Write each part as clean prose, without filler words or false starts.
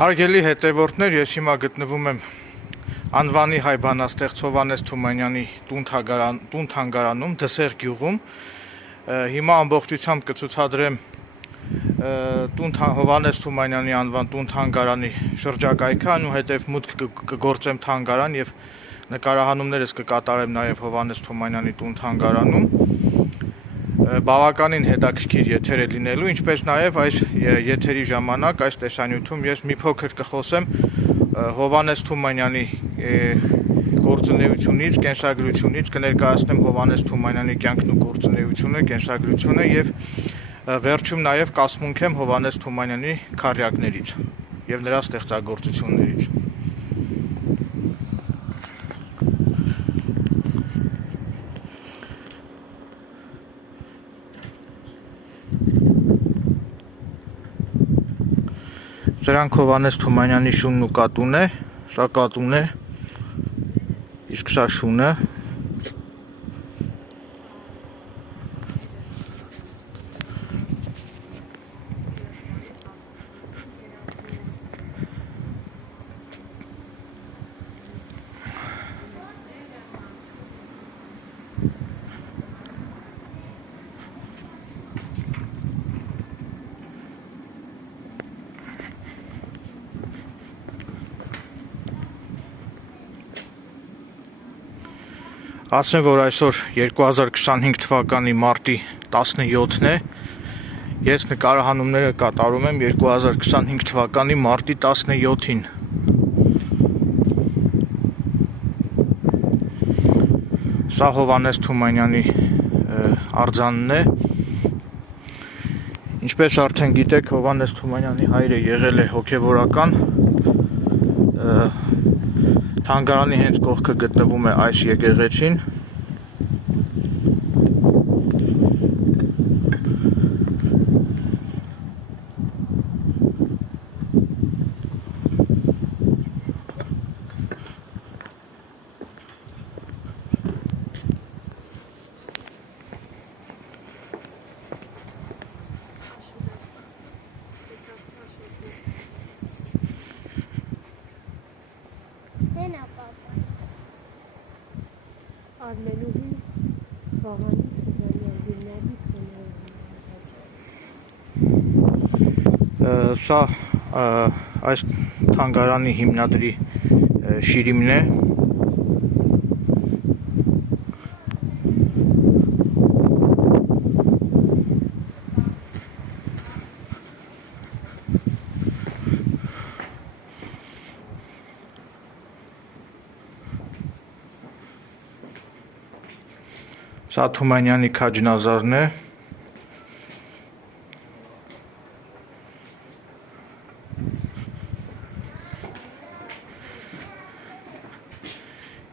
Հարգելի հետևորդներ, ես հիմա գտնվում եմ անվանի հայ բանաստեղծ Հովհաննես Թումանյանի տուն-թանգարանում, Դսեղ գյուղում։ Հիմա ամբողջությամբ կցուցադրեմ Հովհաննես Թումանյանի անվան տուն-թանգարանի շրջակայքը, այնուհետև մուտք կգործեմ թանգարան եւ նկարահանումներս կկատարեմ նաեւ Հովհաննես Թումանյանի տուն-թանգարանում։ Բավականին հետաքրքիր եթեր է լինելու, ինչպես նաև այս եթերի ժամանակ այս տեսանյութում ես մի փոքր կխոսեմ Հովհաննես Թումանյանի գործունեությունից, կենսագրությունից, կներկայացնեմ Հովհաննես Թումանյանի կյանքն ու գործունեությունը, կենսագրությունը եւ վերջում նաև կասմունքեմ Հովհաննես Թումանյանի քառյակներից եւ նրա ստեղծագործություններից։ Սրանք Հովհաննես Թումանյանի շունն ու կատուն է, սա կատուն է, իսկ սա շունը։ Ասեմ, որ այսօր 2025 թվականի մարտի 17-ն է, ես նկարահանումները կատարում եմ 2025 թվականի մարտի 17-ին։ Սա Հովհաննես Թումանյանի արձանն է։ Ինչպես արդեն գիտեք, Հովհաննես Թումանյանի հայրը եղել է հոգևորական, թանգարանի հենց կողքը գտնվում է այս եկեղեցին։ Սա այս թանգարանի հիմնադրի շիրիմն է։ Սա Թումանյանի քաջնազարն է։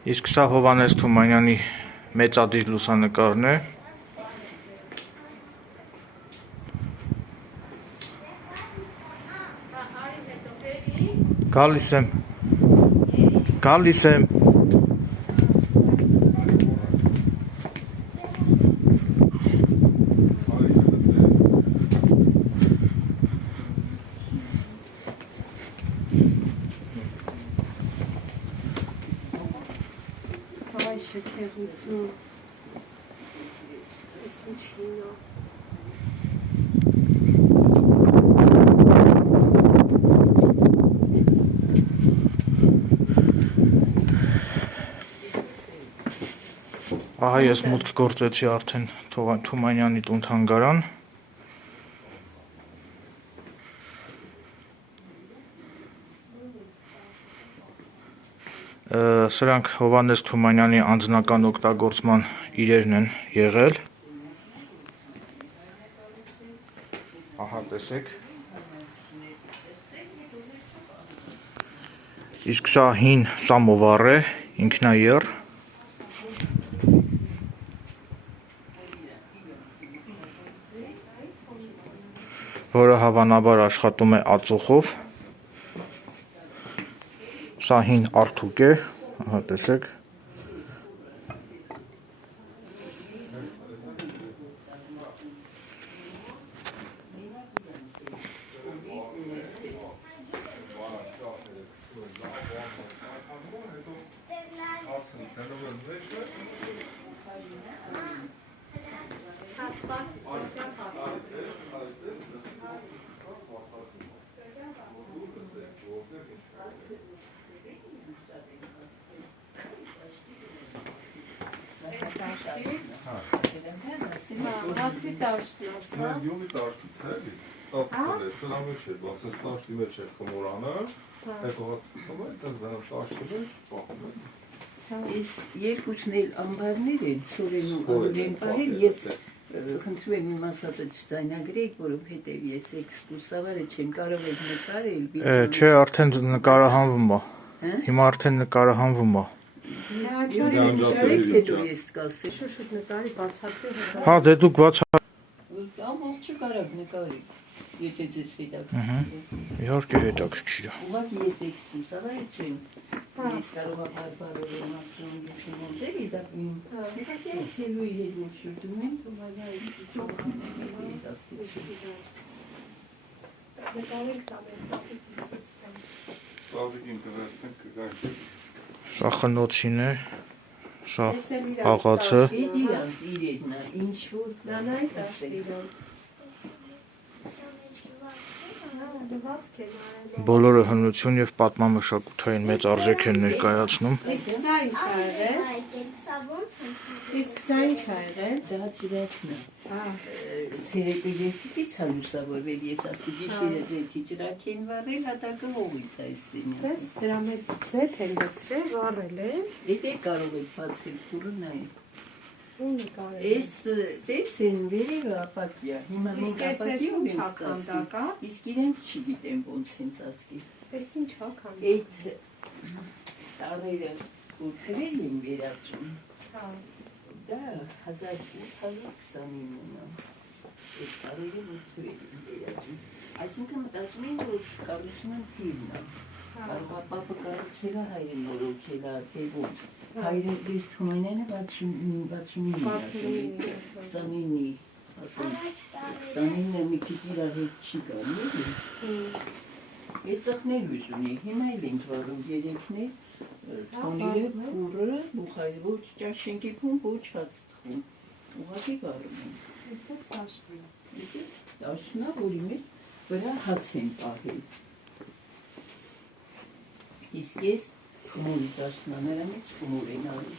Իսկ սա Հովհաննես Թումանյանի մեծադիր լուսանկարն է։ Գալիս եմ։ Ահա ես մուտք գործեցի արդեն Թումանյանի տուն-թանգարան։ Սրանք Հովհաննես Թումանյանի անձնական օգտագործման իրերն են եղել։ Ահա տեսեք։ Իսկ սա հին սամովար է, ինքնաեռ։ Որը հավանաբար աշխատում է ածուխով։ Սա հին արթուկ է, ահա տեսեք։ Հացի տաշտի, Յունի տաշտից էլի, տապսել է, սրա մեջ է, բաց ես տաշտի մեջ է խմորանը, հետո հացի տով է, տես դրանով տաշտի մեջ, պահում է։ Ես երկուսն էլ ամբարներ են, սորեն ու արուր են պահել, ես խնդրում եմ իմ ասածը չձայնագրեիք, որովհետև ես էքսկուրսավարը չեմ կարող եք նկարել։ Չէ, արդեն նկարահանվում է։ Հիմա արդեն նկարահանվում է։ Նկարեք հետո ես կասեմ։ Շուշուտ նկարի բացատրի հետո։ Հա, դե դուք բաց Ամբողջ չկարակ նկարեք, եթե ձեզ հետաքրքիր է։ իհարկե հետաքրքիր է։ Ուղղակի ես էքսկուրսավար չեմ։ Ես կարող եմ բարբարով եմ ասում, ես եմ ոնտերի դա իմ։ Ուղղակի այցելուի հետ որ շրջում եմ, թող այլ Տավիկին կվերցենք կգայք։ Սա խնոցին է, սա աղացը։ Իրանց իրենն է, ինչ որ Նանայի տաշտի իրենց։ Դվացք է նայել։ Բոլորը հնություն եւ պատմամշակութային մեծ արժեք են ներկայացնում։ Իսկ սա ինչ ա եղել։ Իսկ սա ինչ ա եղել։ դա ջրակն է։ Ահա։ Ցերեկը երթից է լուսավորվել, ես ասի գիշերը ձեթի ջրակ են վառել, հատակը հողից այս սինը։ Դες սրա մեջ ձեթ են գցրել, վառել են։ Եթե կարող եք բացել փուրը նայել։ Ու նկարել։ Այս տես են վերևը ապակյա, հիմա մենք Իսկ այս ապակյա ինչ ունենք ա քանդակած։ իսկ իրենք չգիտեմ ոնց են ծածկի։ Էս ինչ ա քանդակած։ Այդ տարերը կուրքրել են վերածում, Հա։ դա 1829-ն է, այդ տարերը կուրքրել են վերածում, այսինքն մտածում են, որ կառուցման փիրն է, պապը կառուցել է հայրեն նորոգել է, թե ոնց, հայրը դեր Թումանյանը 69-ի, ասեմ, 29-ը մի քիչ իրար հետ չի գան, էլի։ Այդ ծխներ ուզ ունի, հիմա էլ ենք վարում երեքն է, թոնիրը, պուրը, բուխայրը, ոչ ճաշենք եկում, ոչ հաց տխում, ուղղակի վարում ենք։ Էս է տաշտի։ Տաշնա, որի մեջ վրա հաց են պահել։ Իսկ ես կմուրի տաշնա, նրա մեջ կմուր են արել։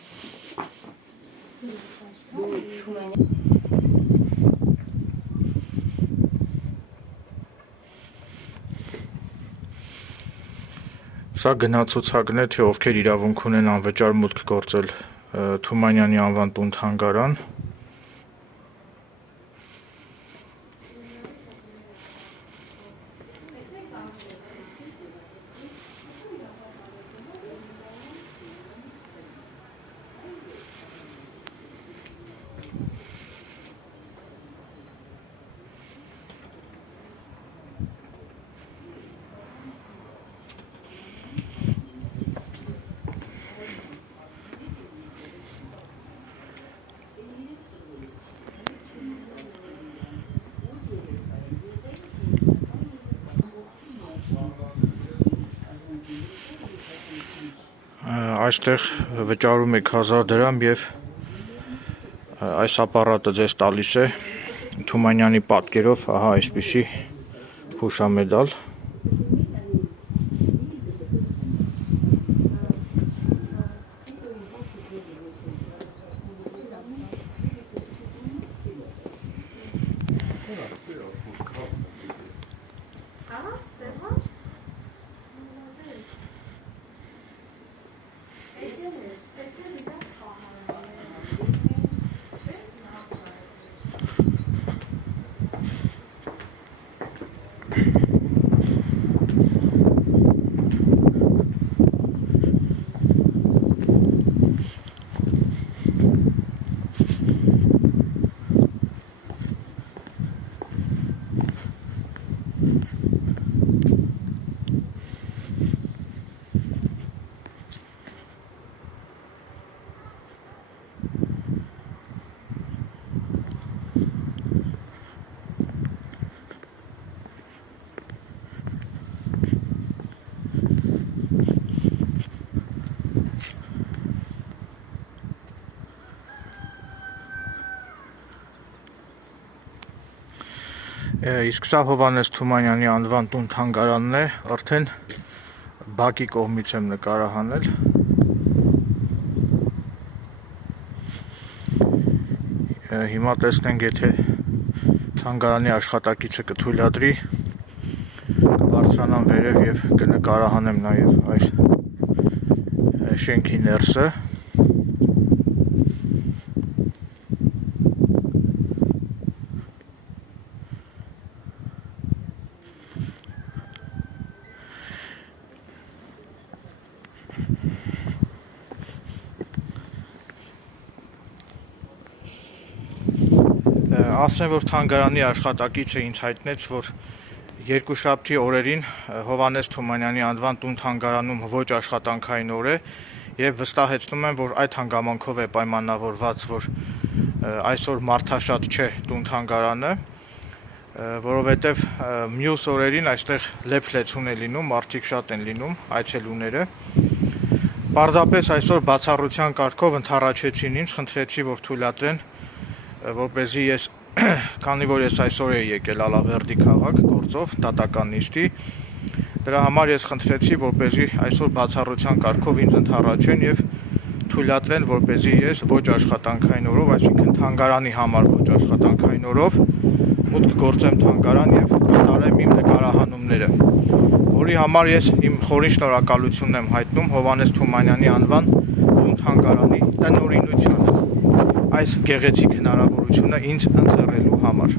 Սա գնացուցակն է, թե ովքեր իրավունք ունեն անվճար մուտք գործել Թումանյանի անվան տուն թանգարան։ Այստեղ վճարում եք 1000 դրամ եւ այս ապարատը ձեզ տալիս է Թումանյանի պատկերով, ահա այսպիսի հուշամեդալ։ Իսկ սա Հովհաննես Թումանյանի անվան տուն թանգարանն է, արդեն բակի կողմից եմ նկարահանել։ Հիմա տեսնենք, եթե թանգարանի աշխատակիցը կթույլատրի, կբարձրանամ վերև եւ կնկարահանեմ նաեւ այս շենքի ներսը։ Ասեմ, որ թանգարանի աշխատակիցը ինձ հայտնեց, որ երկուշաբթի օրերին Հովհաննես Թումանյանի անվան տուն թանգարանում ոչ աշխատանքային օր է եւ վստահեցնում եմ, որ այդ հանգամանքով է պայմանավորված, որ այսօր մարդաշատ չէ տուն թանգարանը, որովհետեւ մյուս օրերին այստեղ լեփ-լեցուն է լինում, մարդիկ շատ են լինում, այցելուները։ Պարզապես այսօր բացառության կարգով ընդառաջեցին ինձ, խնդրեցի, որ թույլատրեն, որպեսզի ես, քանի որ ես այսօր էի եկել Ալավերդի քաղաք գործով, դատական նիստի, դրա համար ես խնդրեցի, որպեսզի այսօր բացառության կարգով ինձ ընդառաջեն եւ թույլատրեն, որպեսզի ես ոչ աշխատանքային օրով, այսինքն թանգարանի համար ոչ աշխատանքային օրով մուտք գործեմ թանգարան եւ կատարեմ իմ նկարահանումները, որի համար ես իմ խորին շնորհակալությունն եմ հայտնում Հովհաննես Թումանյանի անվան տուն թանգարանի տնօրինությանը այս գեղեցիկ հնարավորությունը ինձ ընձեռելու համար։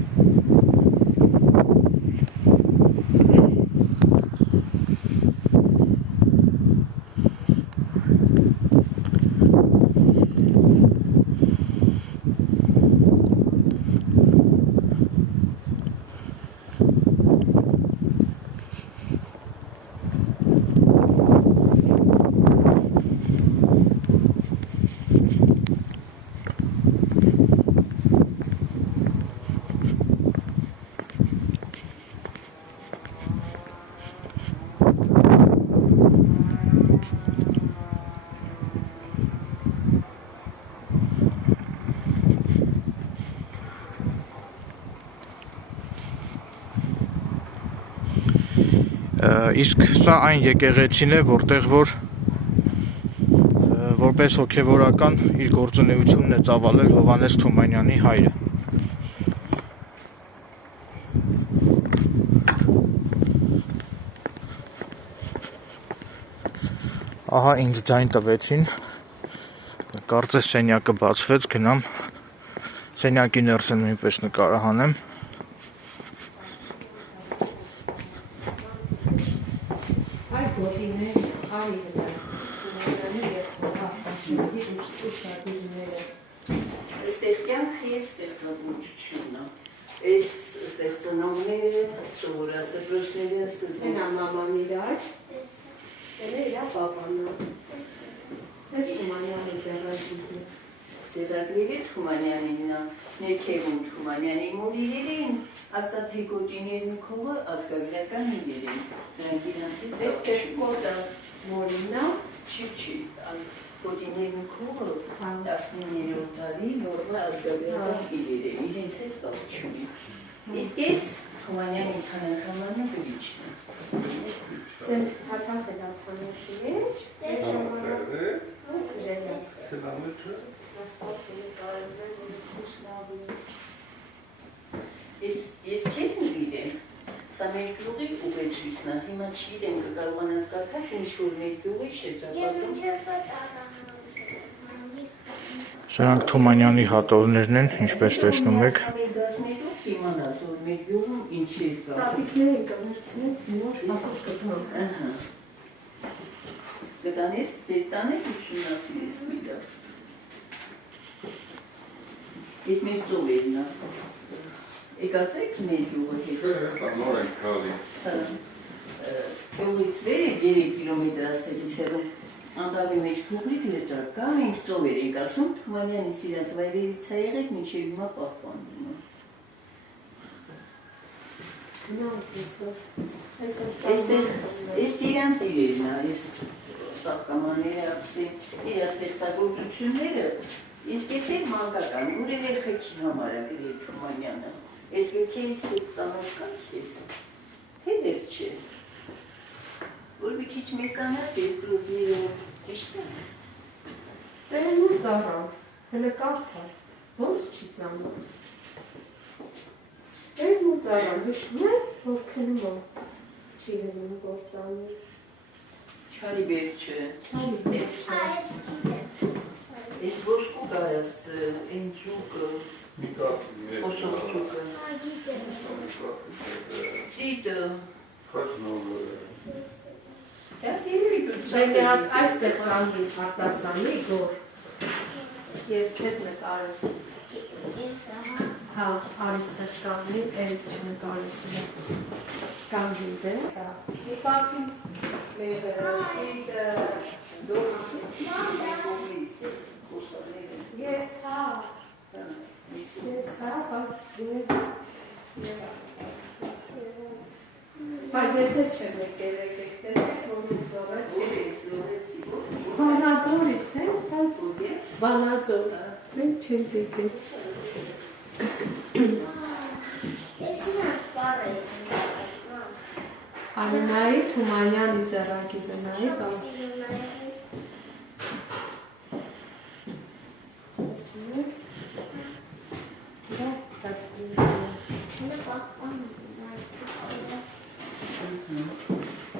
Իսկ սա այն եկեղեցին է, որտեղ որպես հոգևորական իր գործունեությունն է ծավալել Հովհաննես Թումանյանի հայրը։ Ահա ինձ ձայն տվեցին, կարծես սենյակը բացվեց, գնամ սենյակի ներսը նույնպես նկարահանեմ։ Այստեղ կյանքը եւ ստեղծագործությունը, այս ստեղծանողները, սովորաստրոջները, Ένα մաման իրար, իրա պապանը, ես Թումանյանի ձեռագիրը։ Ձեռագրերը Թումանյանինն է, ներքևում Թումանյանի մորիրերին, արծաթե գոտիներն ու քողը ազգագրական իրեր են, նրանք իրենց հետ Ես կես կոտը մորինա, չի, գոտիներն ու քողը 19-րդ դարի նորմալ ազգագրական իրեր են, իրենց հետ կապ չունի։ Իսկ ես Թումանյանի թանաքամանը գրիչն եմ։ Սես թաթախ է դա թանեշիչ, Ես քեզ նվիրեմ, սա մեր գյուղի ուղեցույցն է, հիմա չգիտեմ կկարողանաս կարդաս ինչ-որ մեր գյուղի շրջապատում։ Սրանք Թումանյանի հատորներն են, ինչպես տեսնում եք։ Իմանաս, որ մեր գյուղում ինչ է կա։ Տապիկներ են կմրցնել, նոր հասով կպանք։ Կտանես, ձեզ տանեք ուսումնասիրես միդա։ Ես մեր ծովերն է։ Եկացեք մեր գյուղը հետ։ Նոր ենք կալի։ Գյուղից վեր է 3 կիլոմետր աստեղից հեռու։ Անտավի մեջ փուղրիկ լճակ կա, մենք ծովեր ենք ասում, Թումանյանի սիրած վայրերից է եղեք, մինչև հիմա պահպանվում է։ Ես իրանց իրերն է, ես սաղկամանները, իր ստեղծագործությունները, իսկ ես էլ մանկական, ուրևէ խեքի համար է գրել Թումանյանը։ Ես գրքերից ծանոթ կանք ես, թե դες չէ, որ մի քիչ մեծանաց երկրորդները ճիշտ է։ Բերեմ ու ծառան, հələ կարդա, ոնց չի ծանոթ։ Բերեմ ու ծառան, հիշում ես, որ քնում եմ, չի հնում որ ծանոթ։ Չարի վերջը, ես ոսկու գարս, են ձուկը, ոսող ձուկը, ծիտը, Դե հատ այստեղ կանգի արտասանի գոր, ես քեզ նկարել, հա, արիստեղ կանգնի, էլ չնկարեսին, կանգի դե, մի կապին, մեղը, ծիտը, ես հա, բայց ես է չեմ եկել եկեք, տեսեք, որ ես դորեցի, Վանաձորից է, Վանաձոր, մենք չեմ եկել։ Արենայի Թումանյանի ձեռագիրը նայի կամ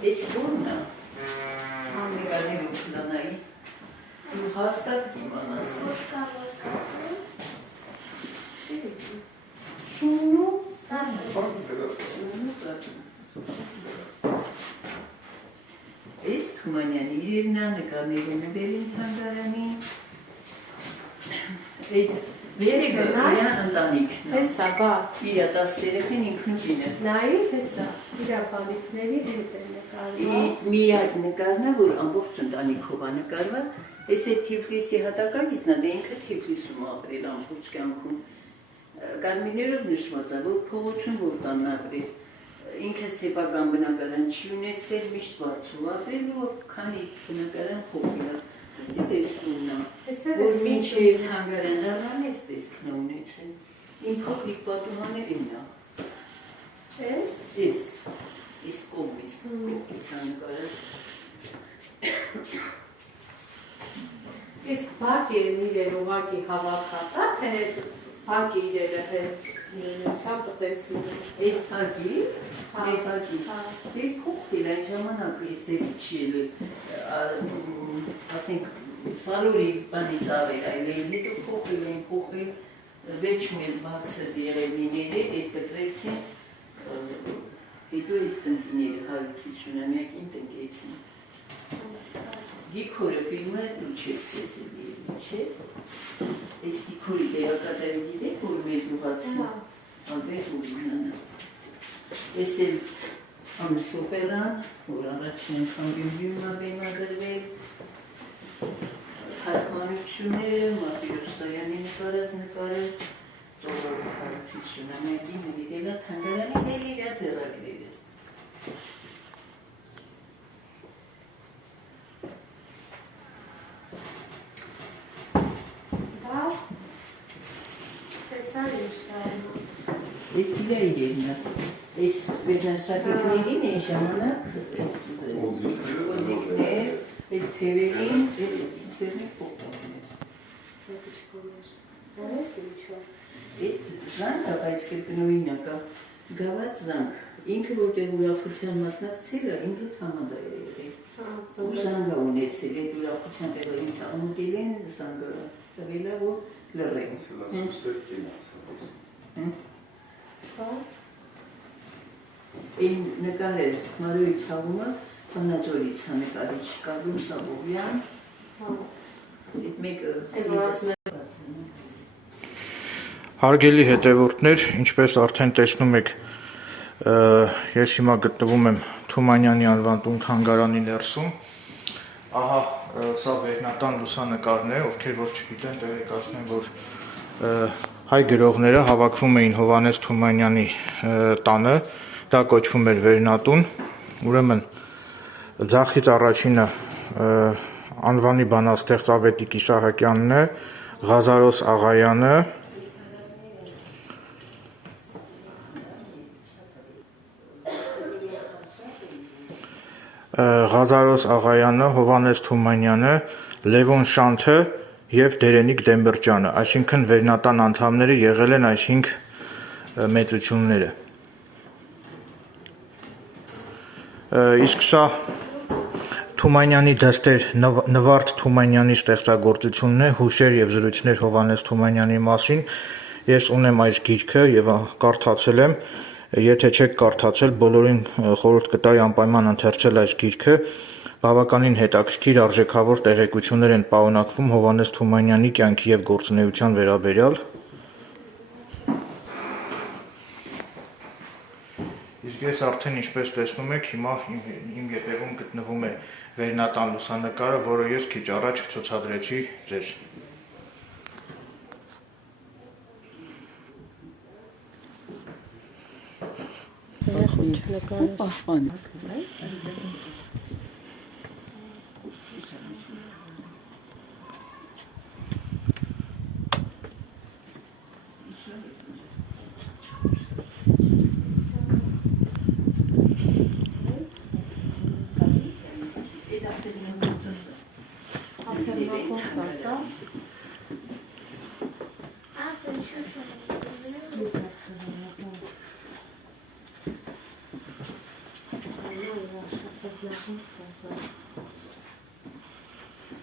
Ես որնա, ամեգաներ ուքլանայի, ու հաստատ կիմանաս։ շունու Ես Թումանյանի իրևնա նկարները նվերին թանգարանին, այդ վերեգը իրա ընտանիքն է, հեսա բար, իրա 10 երեխեն ինքնուպին է։ նայի հեսա, իրա բանիքների հետ է նկարված։ Միակ նկարն է, որ ամբողջ ընտանիքով է նկարված, ես է Թիֆլիսի հատակագիծն է, դե ինքը Թիֆլիսում ապրել ամբողջ կյանքում։ Կարմիրներով նշված է, որ փողոցում որ տանն ապրել, ինքը սեփական բնակարան չի ունեցել, միշտ բարձու ապրել ու քանի բնակարան փոխել է։ Ես տեսնում եմ, որ մինչև թանգարան դառնան ես տեսքն ունեցել։ Իմ փոքրիկ պատուհաներին է։ Ես? Ես, իսկ կողմից նկարած։ Իսկ բակ իրեր ուղակի հավաքած է, թե բակ իրերը հենց նույնությամբ տենց Ես բակի, դե փոխել այն ժամանակ ես դեպի չի էլ, ասենք, սալորի բանից ավել այլ հետո փոխել, վերջում էլ բացыз եղևնիները, այդ կտրեցին, հետո ես տնկիները 150-ամյակին տնկեցին։ Գիքորը ֆիլմը չես տեսել չէ, ես գիքորի դերակատարը գիտեք, որ մեր դուղացին, անվեր ուրինանը։ Ես էլ ամսոպերան, որ առաջին անգամ Գյումրիում բեմադրվել, թարգմանությունները, Մարտիրոս Սարյանի նկարած, ծովորը 150-ամյակին նվիրել է թանգարանի դեր իր ձեռագրերը։ Ես իրա իրերն է, ես վերնաշակետներին են ժամանակ, ոզիկներ, այդ թևերին, ինքերնի փոխտավներ։ Այդ զանգը, բայց կրկնորինա կա, գաված զանգ, ինքը որտեղ ուրախության մասնակցել է, ինքը թամադ է եղել։ Ու զանգը ունեցել, այդ ուրախության տեղը ինձ ամուտել են զանգը, տվել է, որ լռեն։ Այն նկարել Մարոյի թաղումը Վանաձորից է նկարիչ Կարլում Սաբովյան, այդ մեկը Հարգելի հետևորդներ, ինչպես արդեն տեսնում եք, ես հիմա գտնվում եմ Թումանյանի անվան տուն թանգարանի ներսում, ահա սա վերնատան լուսանկարն է, ովքեր որ չգիտեն, տեղեկացնեմ, որ հայ գրողները հավաքվում էին Հովհաննես Թումանյանի տանը, դա կոչվում էր Վերնատուն, ուրեմն ձախից առաջինը անվանի բանաստեղծ Ավետիք Իսահակյանն է, Ղազարոս Աղայանը, Ղազարոս Աղայանը, Հովհաննես Թումանյանը, Լևոն Շանթը եւ Դերենիկ Դեմբրջյանը, այսինքն վերնատան անդամները եղել են այս 5 մեծությունները։ Իսկ սա Թումանյանի դստեր Նվարդ Թումանյանի ստեղծագործությունն է, հուշեր եւ զրույցներ Հովհաննես Թումանյանի մասին։ Ես ունեմ այս գիրքը եւ կարդացել եմ, եթե չեք կարդացել, բոլորին խորհուրդ կտայի անպայման ընթերցել այս գիրքը, բավականին հետաքրքիր արժեքավոր տեղեկություններ են պարունակվում Հովհաննես Թումանյանի կյանքի եւ գործունեության վերաբերյալ։ Իսկ ես արդեն ինչպես տեսնում եք, հիմա իմ ետևում գտնվում է վերնատան լուսանկարը, որը ես քիչ առաջ ցուցադրեցի ձեզ։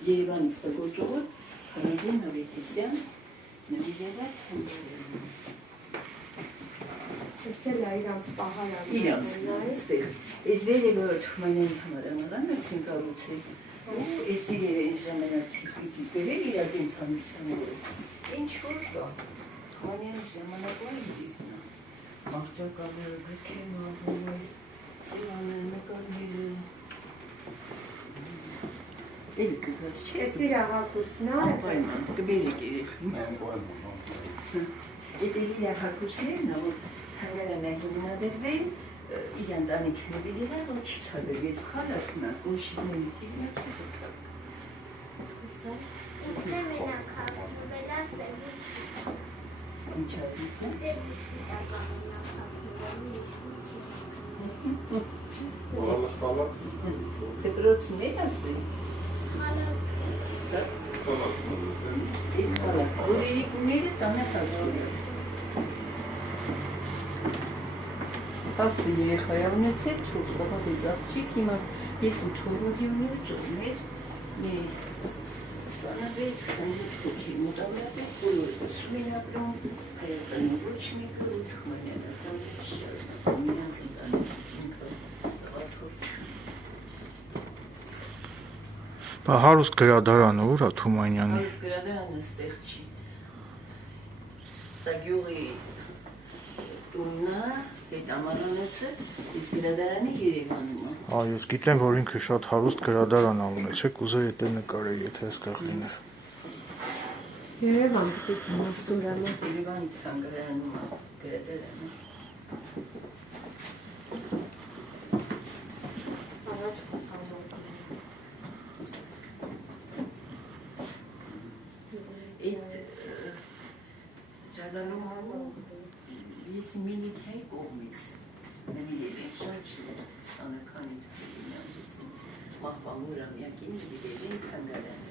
Երևանի ստեղծողը Ռեժին Նավետիսյան նվիրված Տեսել է իրանց պահարան։ իրանց ստեղ։ Այս վերևը Թումանյանի համալիրան արդեն կառուցել։ Ու այս իրերը ժամանակ թիվից բերել իր կենտրոնությանը։ Ինչ որ կա։ Թումանյանի ժամանակվան իզնա։ Աղջակալը գքեն աղոմը սիրանը նկարները։ Ես իր աղակուսն է։ Ապայման, կբերեք երեխին։ Եդել իր աղակուսներն, որ հանգարան այն հողնադերվեն, իր ընտանիքները իրար, որ ցուցադրվեց խալակնա, կոշիների տիվնակ չդոքակ։ Ինչ ասիք է? Դպրոցն է ասել։ Օրերիկուները տանատագորը։ Ասը երեխայա ունեցել ծուղ ստավաղից աղջիկ, հիմա երկու թորոդիոներ ծողնեց, սանավեց, խանդիտ կոքի մոտավրատեց, բոլորը սումին ապրում, Հայաստանի ոչ մի կրուտ, Թումանյանը ստանվեց միանց գիտանում, ինքը տղաթոր չում։ Հարուստ գրադարանը ուր է Թումանյանի։ Հարուստ գրադարանը ստեղ չի։ Սա գյուղի տունն է, պետամանանոցը, իսկ գրադարանը Երևանում է։ Ես գիտեմ, որ ինքը շատ հարուստ գրադարան է ունեցել, կուզեի դա նկարել, եթե այստեղ լիներ։ Երևան պետք է Սուրանը։ Երևանի թանգարանում է գրադարանը։ Առաջ Ճալալում ես միլիցիայի կողմից նվիրել են շատ սանաքանի թվիրինյան եսին մահվամուր ամյակին նվիրել են թանգարանը։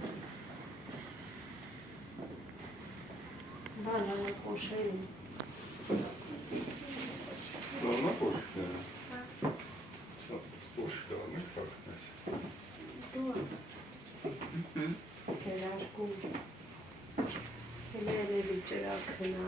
Բանանը կոշել են։ Normal boşlukları. Boşluklarını farkındayız. Կերարկում։ Հելերերի ճրակնա։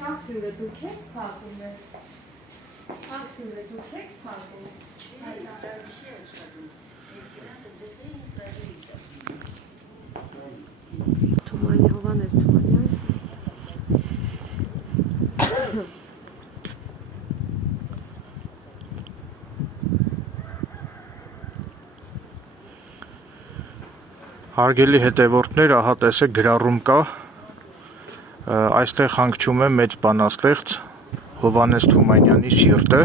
Աղբյուրը դուք եք փակում է։ Աղբյուրը դուք եք փակում։ Թումանյան, Հովհաննես Թումանյան։ Հարգելի հետևորդներ, ահա տեսեք գրառում կա, այստեղ հանգչում է մեծ բանաստեղծ Հովհաննես Թումանյանի սիրտը,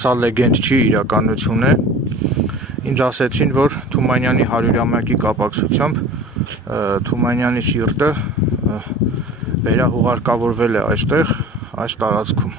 սա լեգենդ չի, իրականություն է, ինձ ասեցին, որ Թումանյանի 100-ամյակի կապակցությամբ Թումանյանի սիրտը վերահուղարկավորվել է այստեղ, այս տարածքում։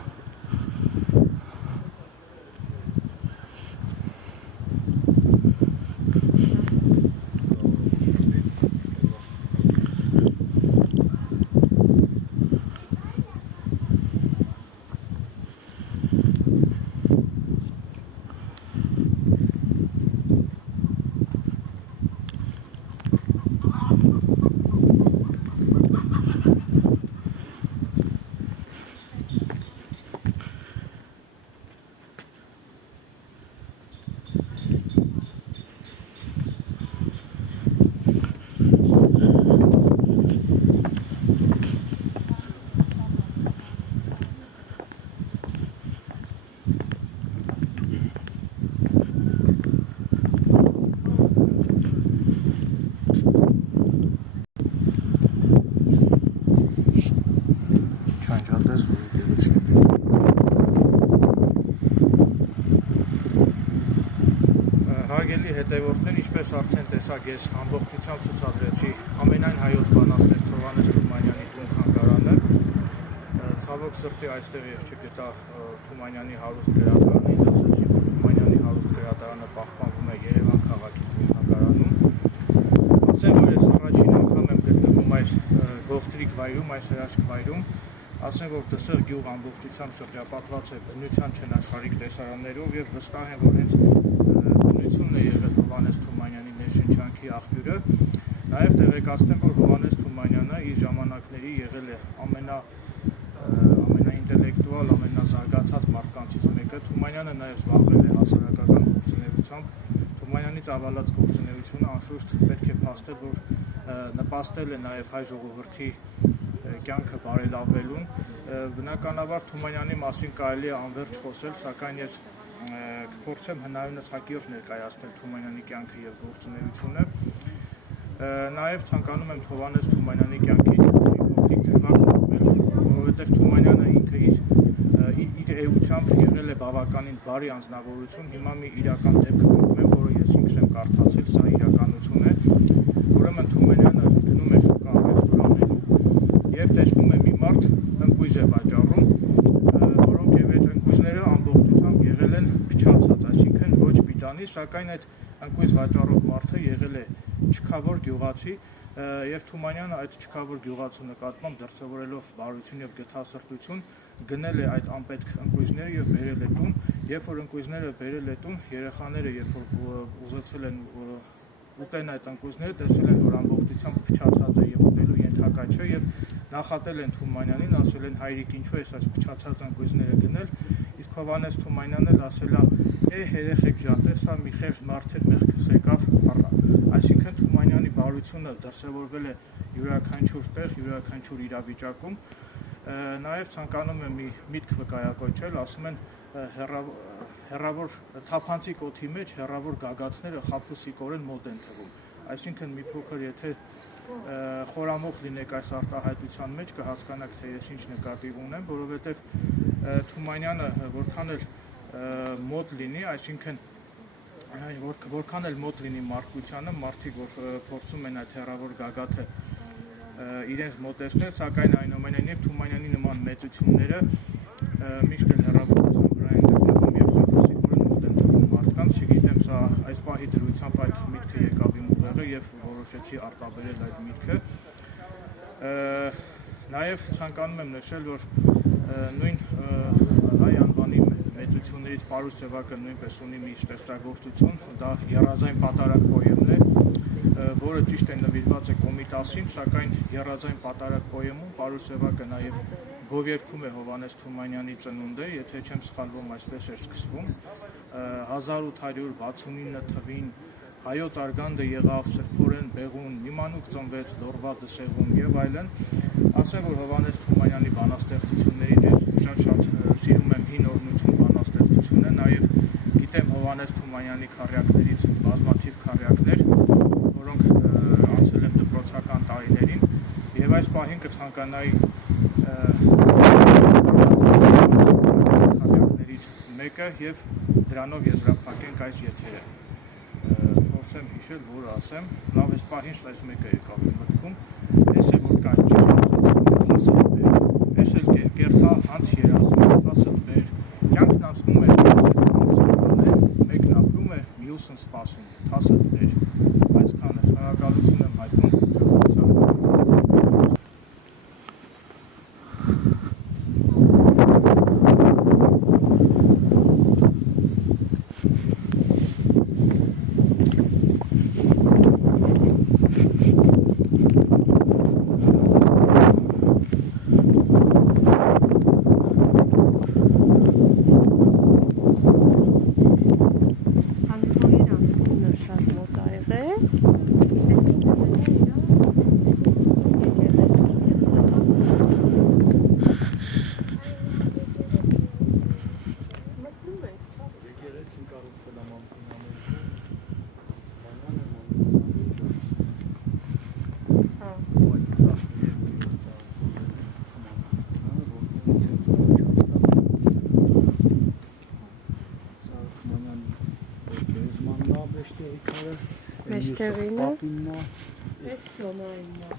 Հարգելի հետևորդներ, ինչպես արդեն տեսակ ես ամբողջությամբ ցուցադրեցի ամենայն հայոց բանաստեղծ Հովհաննես Թումանյանի տուն-թանգարանը։ Ցավոք սրտի այստեղ ես չգտա Թումանյանի հարուստ գրադարանը, ինձ ասեցին, որ Թումանյանի հարուստ գրադարանը պահպանվում է Երևան քաղաքի տուն-թանգարանում։ Ասեմ, որ ես առաջին անգամ եմ գտնվում այս գողտրիկ վայրում, այս հրաշք վայրում, ասեմ, որ Դսեղ գյուղ ամբողջությամբ շրջապատված է բնության չնաշխարհիկ տեսարաններով եւ վստահ եմ, որ հենց բնությունն է եղել Հովհաննես Թումանյանի ներշնչանքի աղբյուրը։ Նաև տեղեկացնեմ, որ Հովհաննես Թումանյանը իր ժամանակների եղել է ամենաինտելեկտուալ, ամենազարգացած մարդկանցից մեկը։ Թումանյանը նաև զբաղվել է հասարակական գործունեությամբ։ Թումանյանի ծավալած գործունեությունը անշուշտ պետք է փաստել, որ նպաստել է նաև հայ ժողովրդի կյանքը բարելավելուն։ Բնականաբար Թումանյանի մասին կարելի է անվերջ խոսել, սակայն ես կփորձեմ հնարավորինս հակիրճ ներկայացնել Թումանյանի կյանքը եւ գործունեությունը։ Նաեւ ցանկանում եմ Հովհաննես Թումանյանի կյանքից փոքրիկ դեպք պատմել, որովհետեւ Թումանյանը ինքը իր էությամբ եղել է բավականին բարի անձնավորություն։ Հիմա մի իրական դեպք պատմեմ, որը ես ինքս եմ կարդացել, սա իրականություն է։ Ուրեմն Թումանյանը գնում է շուկա առևտուր անելու եւ տեսնում է մի մարդ ընկույզ է վաճառում, որոնք եւ այդ ընկույզները ամբողջությամբ եղել են փչացած, այսինքն ոչ պիտանի, սակայն այդ ընկույզ վաճառող մարդը եղել է չքավոր գյուղացի եւ Թումանյանը այդ չքավոր գյուղացու նկատմամբ դրսևորելով բարություն եւ գթասրտություն գնել է այդ անպետք ընկույզները եւ բերել է տուն, երբ որ ընկույզները բերել է տուն, երեխաները երբ որ ուզեցել են ուտեն այդ ընկույզները, տեսել են, որ ամբողջությամբ փչացած է եւ ուտելու ենթակա չէ եւ նախատել են Թումանյանին, ասել են հայրիկ ինչու ես այս փչացած ընկույզները գնել, իսկ Հովհաննես Թումանյանն էլ ասել է երեխեք ջան, սա մի խեղճ մարդ է, մեղքս եկավ առա։ Այսինքն Թումանյանի բարությունը դրսևորվել է յուրաքանչյուր տեղ, յուրաքանչյուր իրավիճակում։ Նաև ցանկանում եմ մի միտք վկայակոչել, ասում են հեռավոր թափանցիկ օդի մեջ հեռավոր գագաթները խաբուսիկորեն մոտ են թվում։ Այսինքն մի փոքր եթե խորամուխ լինեք այս արտահայտության մեջ կհասկանաք, թե ես ինչ նկատի ունեմ, որովհետև Թումանյանը որքան էլ մոտ լինի, այսինքն որքան էլ մոտ լինի մարդկությանը, մարդիկ որ փորձում են այդ հեռավոր գագաթը իրենց մոտեցնել, սակայն այնուամենայնիվ Թումանյանի նման մեծությունները միշտ էլ հեռավորության վրա են գտնվում եւ խաբուսիկորեն մոտ են թվում մարդկանց, չգիտեմ, սա այս պահի դրությամբ այդ միտքը եկավ իմ ուղեղը եւ որոշեցի արտաբերել այդ միտքը։ Նաեւ ցանկանում եմ նշել, որ նույն հայ անվանի մեծություններից Պարուս Սևակը նույնպես ունի մի ստեղծագործություն, դա Եռազայն պատարակ պոեմն է, որը ճիշտ է նվիրված է Կոմիտասին, սակայն եռաձայն պատարակ պոեմում Պարուս Սևակը նաև գովերգում է Հովհաննես Թումանյանի ծնունդը, եթե չեմ սխալվում, այսպես էր սկսվում 1869 թվին հայոց արգանդը եղավ սրբորեն բեղուն, մի մանուկ ծնվեց լորվա դսեղուն եւ այլն, ասեմ որ Հովհաննես Թումանյանի բանաստեղծություններից ես շատ սիրում եմ հին օրնություն բանաստեղծությունը, նաև գիտեմ Հովհաննես Թումանյանի քառյակներից բազմաթիվ քառյակներ, որոնք անցել եմ դպրոցական տարիներին եւ այս պահին կցանկանայի քառյակներից մեկը եւ դրանով եզրափակենք այս եթերը։ Փորձեմ հիշել, որ ասեմ, լավ այս պահին այս մեկը եկավ իմ մտքում, ես է որ կա ճիշտ ասած, հասել բեր, ես էլ կերթա հանց երազում, հասել բեր, կյանքն անցնում է մեկն ապրում է, մյուսն սպասում, հասել բեր, այսքան է, շնորհակալություն եմ հայտնում։ Մեջտեղինը Էս սոնայինն է։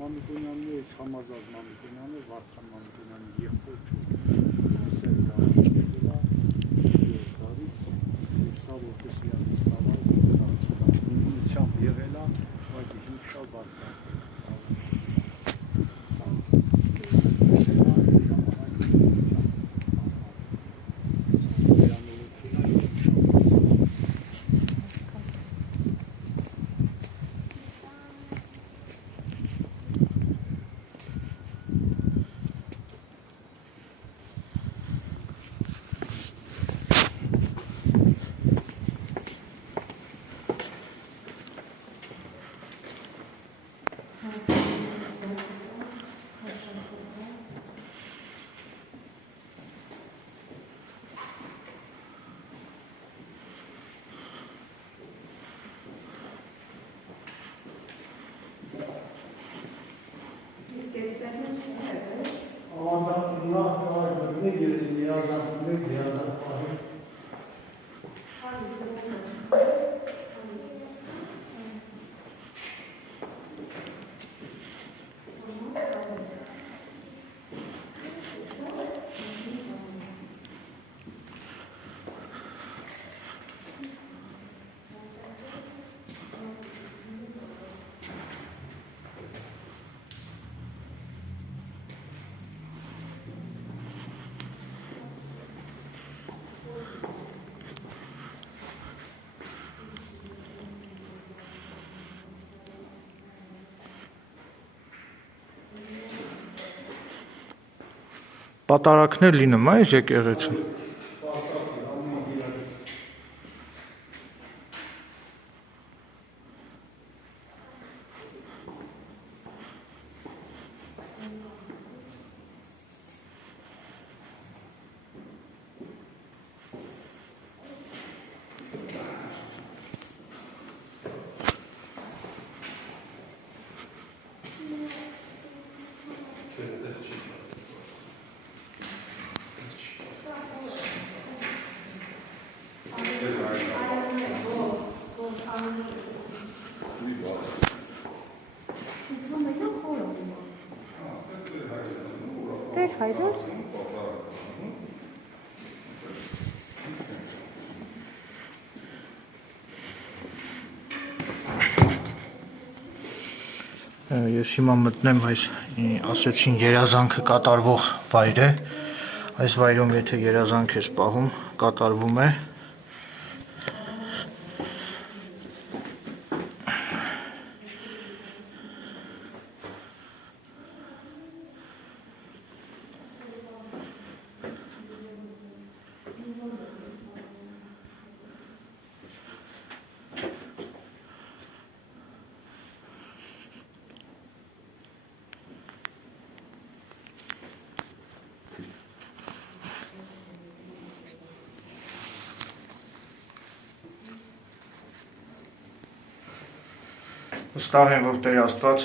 Մամիկոնյաններից Համազատ Մամիկոնյանը, Վարդան Մամիկոնյանի եղբոր Սերգա Դարից, սա որպես իրապես տավար, ունությամբ եղել է, ուղղակի հինգ շալ բարձրացնել։ Պատարակներ լինում է այս եկեղեցին։ վայրը։ Ես հիմա մտնեմ այս ասեցին երազանքը կատարվող վայր է։ Այս վայրում եթե երազանք ես պահում, կատարվում է։ Վստահ եմ, որ Տեր Աստված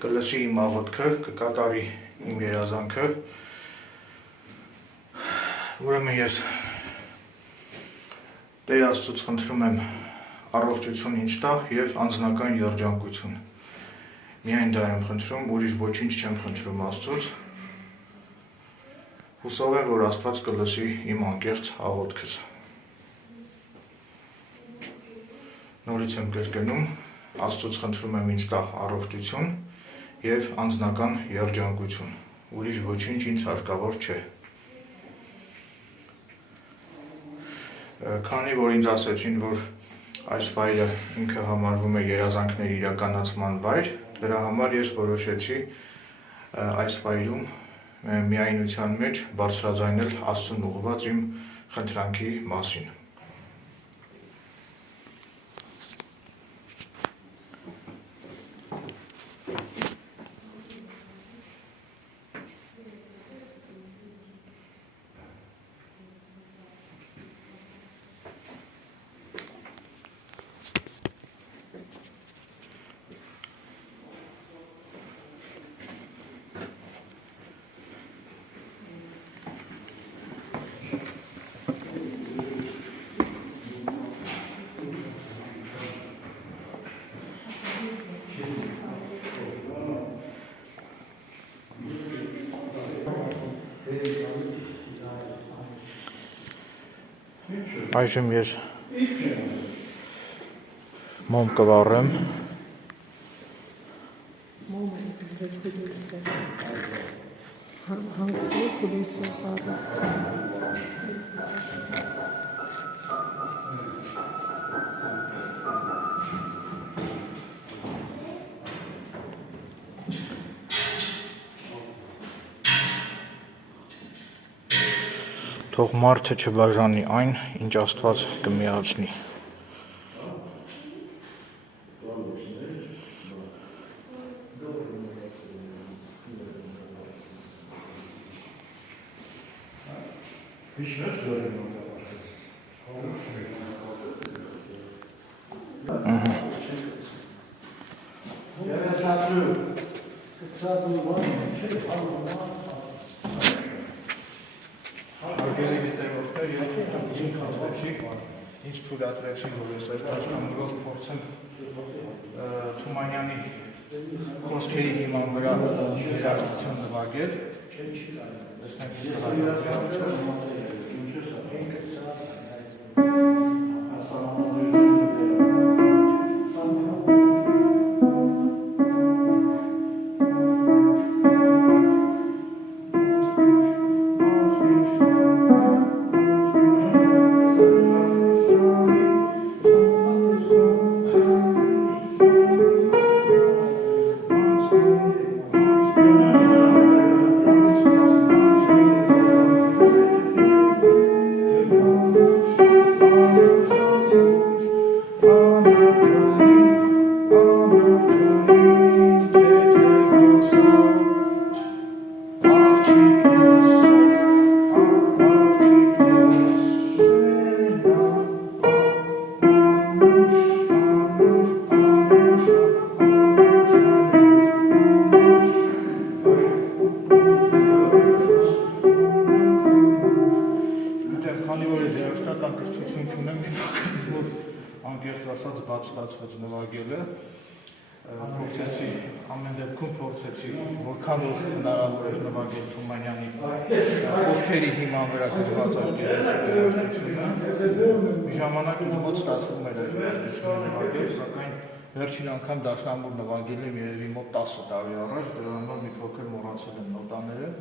կլսի իմ աղոթքը, կկատարի իմ երազանքը։ Ուրեմն ես Տեր Աստծուց խնդրում եմ առողջություն ինձ տա եւ անձնական երջանկություն։ Միայն դա եմ խնդրում, ուրիշ ոչինչ չեմ խնդրում Աստծուց։ Հուսով եմ, որ Աստված կլսի իմ անկեղծ աղոթքս։ Նորից եմ կրկնում, Աստծուց խնդրում եմ ինձ տա առողջություն եւ անձնական երջանկություն։ Ուրիշ ոչինչ ինձ հարկավոր չէ։ Քանի որ ինձ ասեցին, որ այս վայրը ինքը համարվում է երազանքների իրականացման վայր, դրա համար ես որոշեցի այս վայրում միայնության մեջ բարձրաձայնել Աստծուն ուղղված իմ խնդրանքի մասին։ Այժմ ես մոմ կվառեմ։ Մոմը քուլուսը։ Հանգցրի քուլուսը բառը։ Թող մարդը չբաժանի այն, ինչ Աստված կմիացնի։ Հարգելի հետևորդներ, ես ուղղություն խնդրեցի, ինձ թույլատրեցին, որ ես այս դաշնամուրով փորձեմ Թումանյանի խոսքերի հիման վրա իրացություն նվագել։ Տեսնենք ինչ կհայտնի։ ամեն դեպքում փորձեցի որքան որ հնարավոր էր նվագել Թումանյանի խոսքերի հիման վրա գրված այս գեղեցիկ մի ժամանակ մոտ ստացվում էր այս նվագել, սակայն վերջին անգամ դաշնամուր նվագել եմ երևի մոտ 10 տարի առաջ, դրա համար մի փոքր մոռացել եմ նոտաները։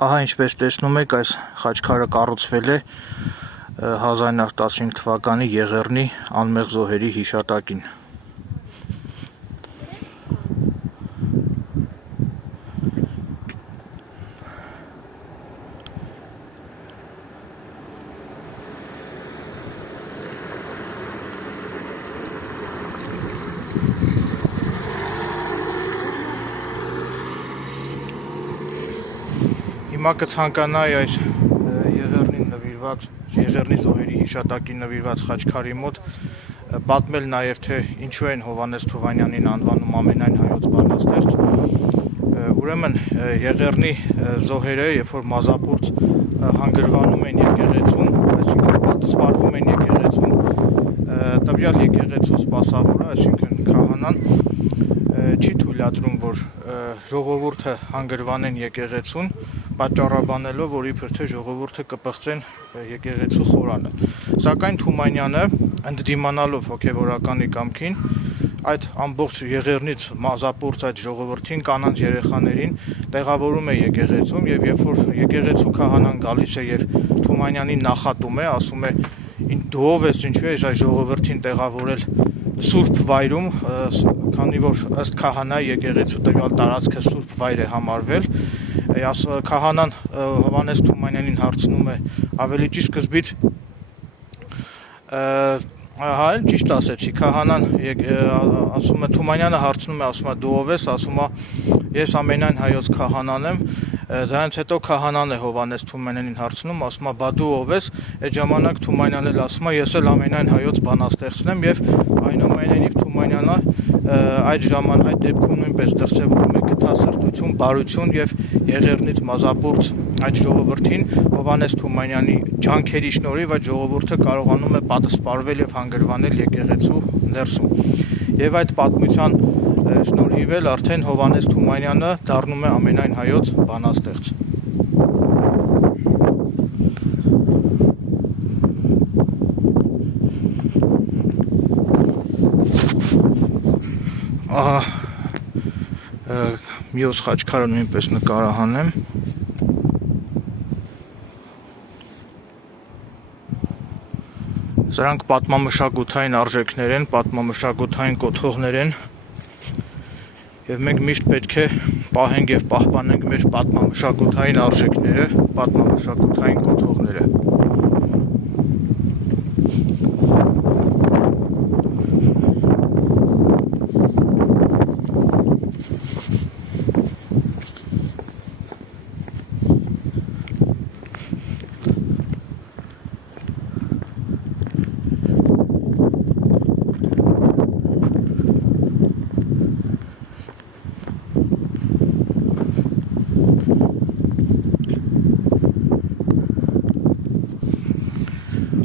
Ահա ինչպես տեսնում եք, այս խաչքարը կառուցվել է 1915 թվականի Եղեռնի անմեղ զոհերի հիշատակին։ Հիմա կցանկանայի այս Եղեռնի զոհերի հիշատակին նվիրված խաչքարի մոտ պատմել նաև թե ինչու են Հովհաննես Թումանյանին անվանում ամենայն հայոց բանաստեղծ։ Ուրեմն Եղեռնի զոհերը, երբ որ մազապուրց հանգրվանում են եկեղեցում, այսինքն պատսպարվում են եկեղեցում, տվյալ եկեղեցու սպասավորը, այսինքն քահանան չի թույլատրում, որ ժողովուրդը հանգրվանեն եկեղեցուն, պատճառաբանելով, որ իբր թե ժողովուրդը կպղծեն եկեղեցու խորանը։ Սակայն Թումանյանը, ընդդիմանալով հոգևորականի կամքին, այդ ամբողջ Եղեռնից մազապուրց այդ ժողովրդին, կանանց երեխաներին տեղավորում է եկեղեցում, եւ երբ որ եկեղեցու քահանան գալիս է եւ Թումանյանին նախատում է, ասում է. «Դու ով ես, ինչու ես այս ժողովրդին տեղավորել սուրբ վայրում, քանի որ ըստ քահանա եկեղեցու տվյալ տարածքը սուրբ վայր է համարվել»։ Քահանան Հովհաննես Թումանյանին հարցնում է, ավելի ճիշտ սկզբից հա ճիշտ ասեցի, քահանան ասում է, Թումանյանը հարցնում է, ասում է դու ով ես, ասում է ես ամենայն հայոց քահանան եմ, դրանից հետո քահանան է Հովհաննես Թումանյանին հարցնում, ասում է բա դու ով ես, այդ ժամանակ Թումանյանն էլ ասում է ես էլ ամենայն հայոց բանաստեղծն եմ եւ այնուամենայնիվ Թումանյանը այդ դեպքում նույնպես դրսևորում է գթասրտություն, բարություն եւ Եղեռնից մազապուրց այդ ժողովրդին Հովհաննես Թումանյանի ջանքերի շնորհիվ այդ ժողովուրդը կարողանում է պատսպարվել եւ հանգրվանել եկեղեցու ներսում։ Եվ այդ պատմության շնորհիվ էլ արդեն Հովհաննես Թումանյանը դառնում է ամենայն հայոց բանաստեղծ։ Մյուս խաչքարը նույնպես նկարահանեմ։ Սրանք պատմամշակութային արժեքներ են, պատմամշակութային կոթողներ են, եւ մենք միշտ պետք է պահենք եւ պահպանենք մեր պատմամշակութային արժեքները, պատմամշակութային կոթողները։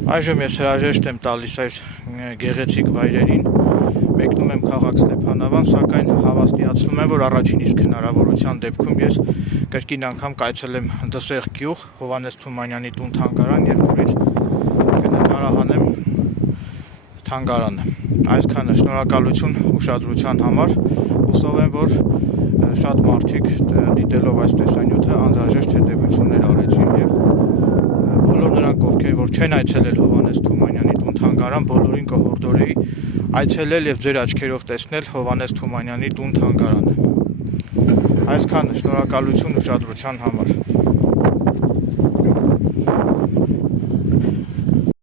Այժմ ես հրաժեշտ եմ տալիս այս գեղեցիկ վայրերին, մեկնում եմ քաղաք Ստեփանավան, սակայն հավաստիացնում եմ, որ առաջին իսկ հնարավորության դեպքում ես կրկին անգամ կայցելեմ Դսեղ գյուղ, Հովհաննես Թումանյանի տուն-թանգարան եւ նորից կնկարահանեմ թանգարանը։ Այսքանը, շնորհակալություն ուշադրության համար, հուսով եմ, որ շատ մարդիկ դիտելով այս տեսանյութը անհրաժեշտ հետևություններ արեցին եւ բոլոր նրանք, ովքեր որ չեն այցելել Հովհաննես Թումանյանի տուն-թանգարան, բոլորին կհորդորեի այցելել եւ ձեր աչքերով տեսնել Հովհաննես Թումանյանի տուն-թանգարանը։ Այսքանը, շնորհակալություն ուշադրության համար։